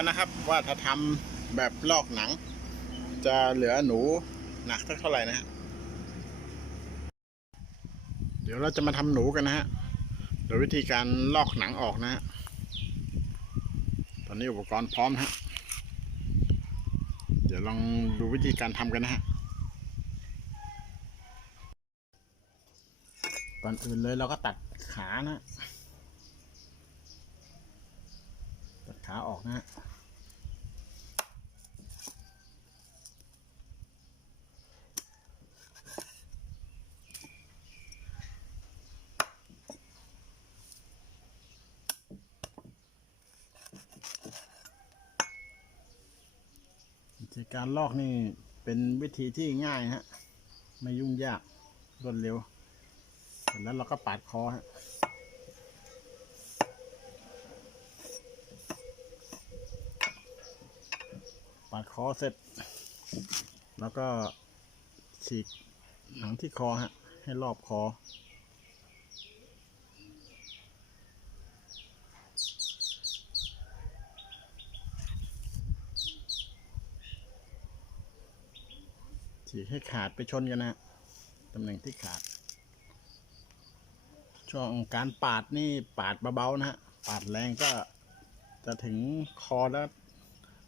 กันนะครับ ว่าถ้าทำแบบลอกหนัง จะเหลือหนูหนักเท่าไหร่นะฮะเดี๋ยวเราจะมาทำหนูกันนะฮะโดยวิธีการลอกหนังออกนะฮะตอนนี้อุปกรณ์พร้อมฮะเดี๋ยวลองดูวิธีการทำกันนะฮะก่อนอื่นเลยเราก็ตัดขานะ ตัดขาออกนะฮะ การลอกนี่เป็นวิธีที่ง่ายฮะ ไม่ยุ่งยากรวดเร็วเสร็จแล้วเราก็ปาดคอฮะปาดคอเสร็จ แล้วก็ฉีกหนังที่คอฮะ ให้รอบคอ ฉีกให้ขาดไปชนกันนะตำแหน่งที่ขาด ช่วงการปาดนี่ปาดเบาๆนะฮะปาดแรงก็จะถึงคอแล้ว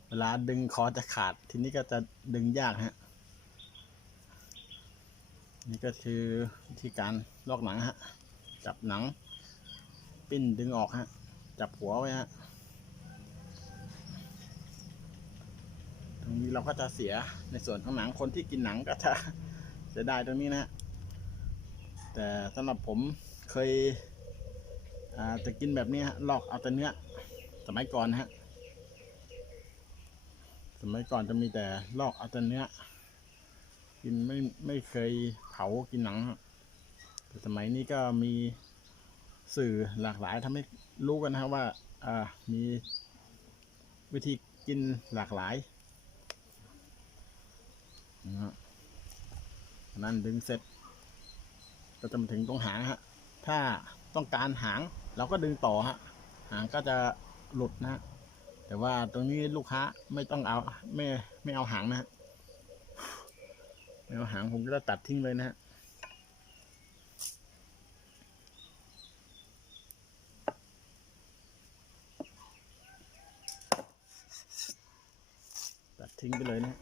เวลาดึงคอจะขาด ทีนี้ก็จะดึงยากฮะนี่ก็คือวิธีการลอกหนังฮะ จับหนัง ปิ้นดึงออกฮะ จับหัวไว้ฮะ รงนี้เราก็จะเสียในส่วนของหนังคนที่กินหนังก็จะเสียดายตรงนี้นะแต่สำหรับผมเคยจะกินแบบนี้ฮะลอกเอาแต่เนื้อสมัยก่อนฮะสมัยก่อนจะมีแต่ลอกเอาแต่เนื้อกินไม่ไม่เคยเผากินหนังแต่สมัยนี้ก็มีสื่อหลากหลายทำให้รู้กันนะครับว่ามีวิธีกินหลากหลาย นะฮะนั่นดึงเสร็จก็จะมาถึงตรงหางฮะ ถ้าต้องการหางเราก็ดึงต่อฮะ หางก็จะหลุดนะฮะแต่ว่าตรงนี้ลูกค้าไม่ต้องเอาไม่ไม่เอาหางนะฮะไม่เอาหางผมก็จะตัดทิ้งเลยนะฮะตัดทิ้งไปเลยนะ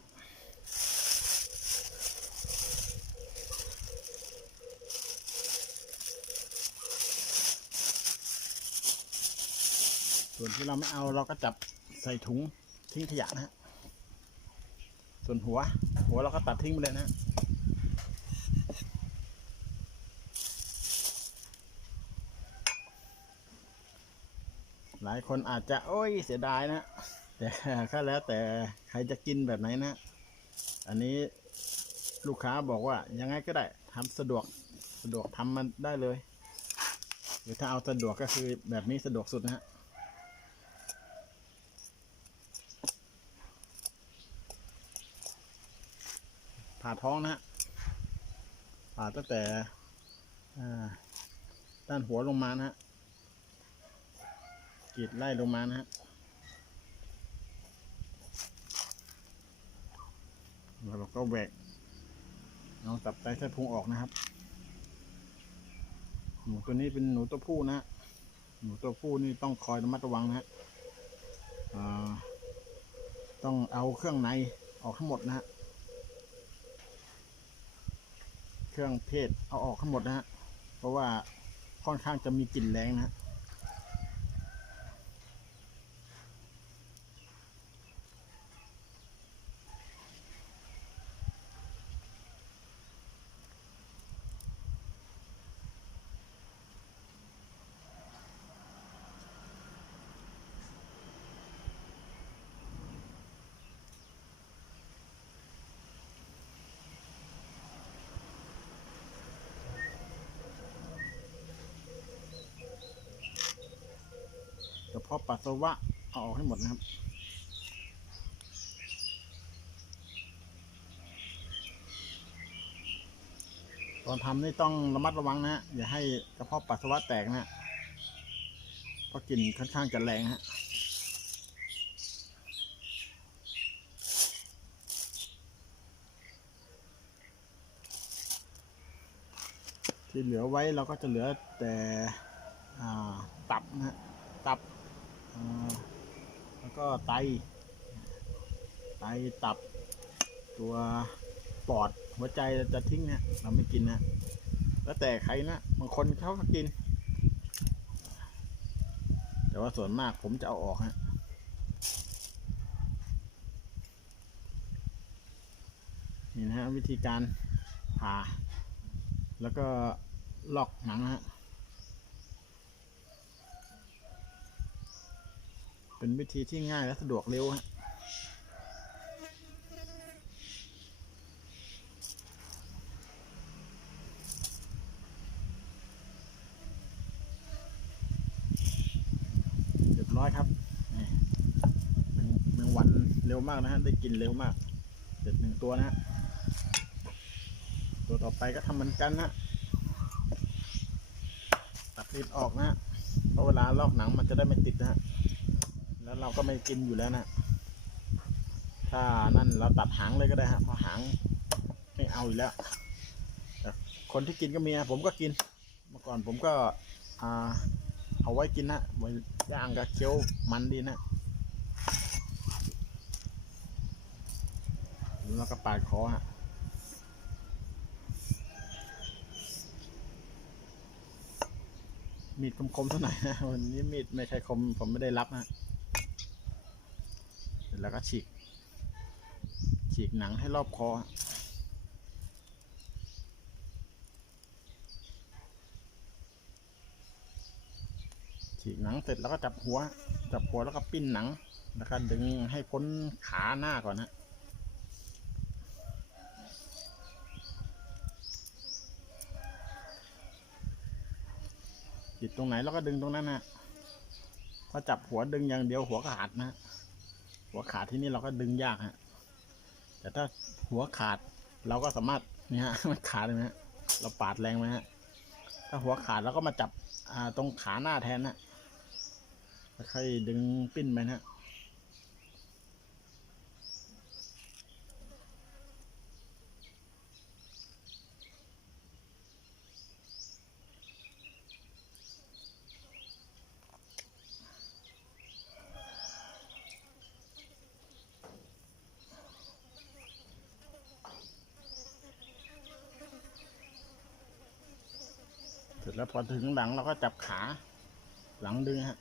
ส่วนที่เราไม่เอาเราก็จับใส่ถุงทิ้งขยะนะฮะ ส่วนหัว หัวเราก็ตัดทิ้งไปเลยนะหลายคนอาจจะโอ้ยเสียดายนะ แต่ก็แล้วแต่ใครจะกินแบบไหนนะ อันนี้ลูกค้าบอกว่ายังไงก็ได้ทำสะดวกสะดวกทำมันได้เลย หรือถ้าเอาสะดวกก็คือแบบนี้สะดวกสุดนะฮะ ผ่าท้องนะฮะผ่าตั้งแต่ด้านหัวลงมานะฮะกรีดไล่ลงมานะฮะแล้วเราก็แหวกเอาตับไตไส้พุงออกนะครับ หนูตัวนี้เป็นหนูตัวผู้นะฮะหนูตัวผู้นี่ต้องคอยระมัดระวังนะฮะอ่าต้องเอาเครื่องในออกทั้งหมดนะฮะ เค รื่องเพศเอาออกทั้งหมดนะฮะเพราะว่าค่อนข้างจะมีกลิ่นแรงนะฮะ ปัสสาวะเอาออกให้หมดนะครับ ตอนทำนี่ต้องระมัดระวังนะฮะอย่าให้กระเพาะปัสสาวะแตกนะฮะเพราะกลิ่นค่อนข้างจะแรงฮะที่เหลือไว้เราก็จะเหลือแต่ตับนะฮะตับ แล้วก็ไต ไตตับ ตัวปอดหัวใจเราจะทิ้งเนี่ย เราไม่กินนะ แล้วแต่ใครนะบางคนเขาก็กิน แต่ว่าส่วนมากผมจะเอาออกฮะนี่นะฮะวิธีการผ่า แล้วก็ลอกหนังนะฮะ เป็นวิธีที่ง่ายและสะดวกเร็วฮะเรียบร้อยครับนี่งวันเร็วมากนะฮะ ได้กินเร็วมากเด็ดหนึ่งตัวนะฮะ ตัวต่อไปก็ทำเหมือนกันนะตัดลิ้นออกนะเพราะเวลาลอกหนังมันจะได้ไม่ติดนะฮะ แล้วเราก็ไม่กินอยู่แล้วนะถ้านั่นเราตัดหางเลยก็ได้ฮะเพราะหางไม่เอาอยู่แล้วคนที่กินก็มีนะผมก็กิน เมื่อก่อนผมก็อ่าเอาไว้กินนะไว้ย่างกับเคี้ยวมันดีนะแล้วก็ปาดคอฮะมีดคมๆเท่าไหร่นะวันนี้มีดไม่ใช่คมผมไม่ได้รับนะ แล้วก็ฉีก ฉีกหนังให้รอบคอ ฉีกหนังเสร็จแล้วก็จับหัว จับหัวแล้วก็ปิ้นหนัง แล้วก็ดึงให้พ้นขาหน้าก่อนนะจิตตรงไหนเราก็ดึงตรงนั้นนะพอจับหัวดึงอย่างเดียวหัวขาดนะ หัวขาดที่นี่เราก็ดึงยากฮะ แต่ถ้าหัวขาดเราก็สามารถนี่ฮะมันขาดเลยไหมฮะเราปาดแรงไหมฮะถ้าหัวขาดเราก็มาจับตรงขาหน้าแทนนะค่อยดึงปิ้นไปนะ แล้วพอถึงหลังเราก็จับขาหลังดึงฮะ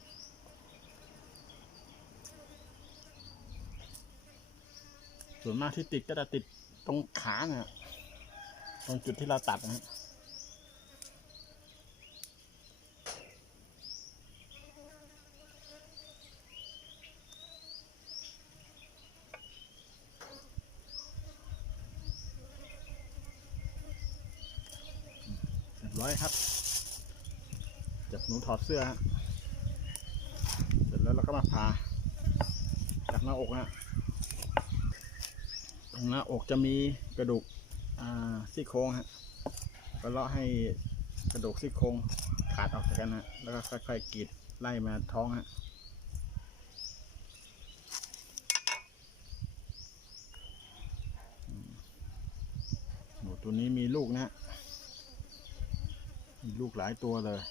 ส่วนมากที่ติดก็จะติดตรงขาเนี่ยตรงจุดที่เราตัดนะฮะเรียบร้อยครับ จับหนูถอดเสื้อฮะเสร็จแล้วเราก็มาผ่าจากหน้าอกฮะตรงหน้าอกจะมีกระดูกซี่โครงฮะก็เลาะให้กระดูกซี่โครงขาดออกจากกันฮะแล้วก็ค่อยๆกรีดไล่มาท้องฮะหนูตัวนี้มีลูกนะมีลูกหลายตัวเลย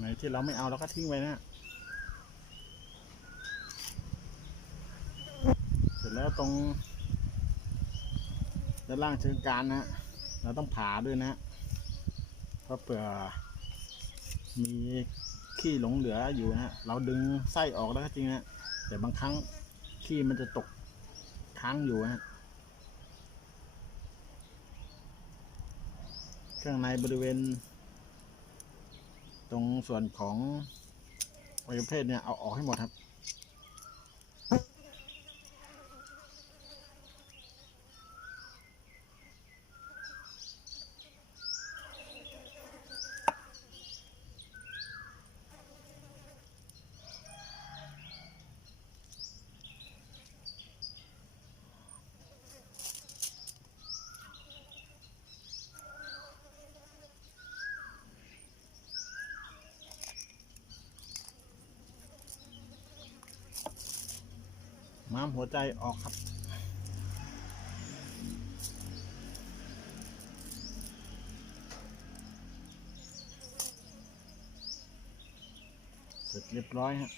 ไหนที่เราไม่เอาเราก็ทิ้งไว้นะเสร็จแล้วตรงด้านล่างเชิงกานนะ เราต้องผ่าด้วยนะ เพราะเผื่อมีขี้หลงเหลืออยู่นะเราดึงไส้ออกแล้วก็จริงนะแต่บางครั้งขี้มันจะตกค้างอยู่นะฮะเครื่องในบริเวณ ตรงส่วนของอวัยวะเพศเนี่ยเอาออกให้หมดครับ ม้ามหัวใจออกครับ เสร็จเรียบร้อยฮะ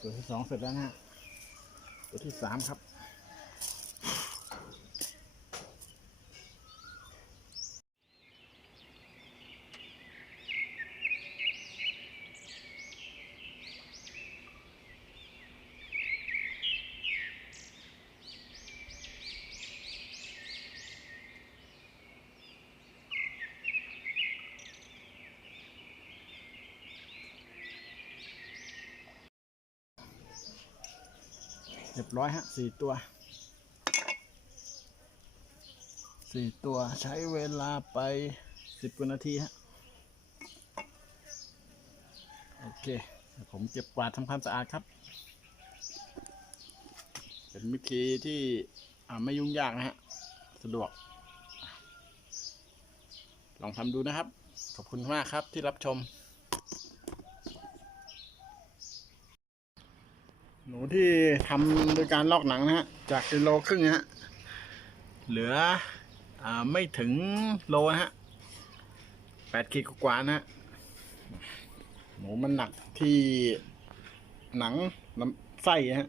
ตัวที่สองเสร็จแล้วนะฮะตัวที่สามครับ เรียบร้อยฮะสี่ตัวสี่ตัวใช้เวลาไปสิบกว่านาทีฮะโอเค ผมเก็บกวาดทำความสะอาดครับ เป็นวิธีที่ไม่ยุ่งยากนะฮะ สะดวก ลองทำดูนะครับ ขอบคุณมากครับที่รับชม หนูที่ทำโดยการลอกหนังนะฮะ จากกิโลครึ่งนะฮะ เหลืออไม่ถึงโลนะฮะแปดขีดกว่านะฮะ หนูมันหนักที่หนังลำไส้ฮะ